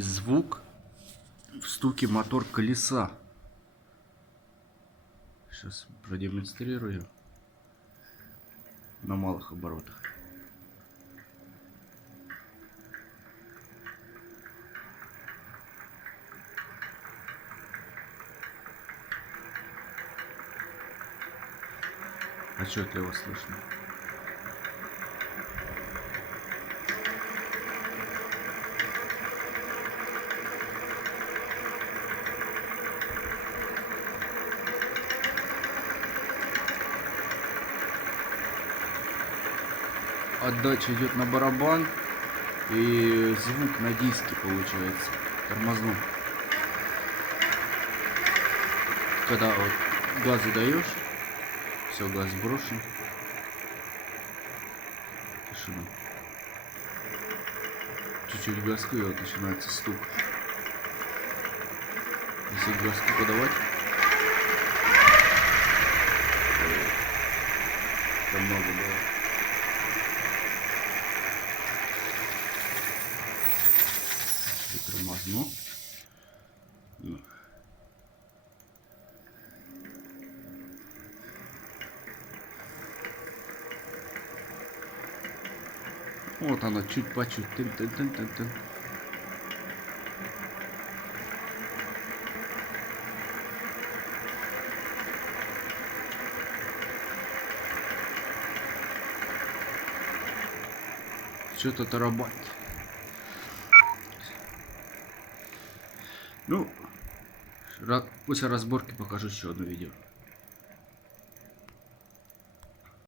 звук в стуке мотор колеса. Сейчас продемонстрирую на малых оборотах. Отчетливо слышно. Отдача идет на барабан, и звук на диске получается тормозном. Когда вот газ даешь, все, газ сброшен, тишина. Чуть-чуть газку, и вот начинается стук. Если газку подавать, там много было. Тормозно. Вот она чуть по чуть. Тын-тын-тын-тын-тын. Что-то тарабанит. Ну, после разборки покажу еще одно видео.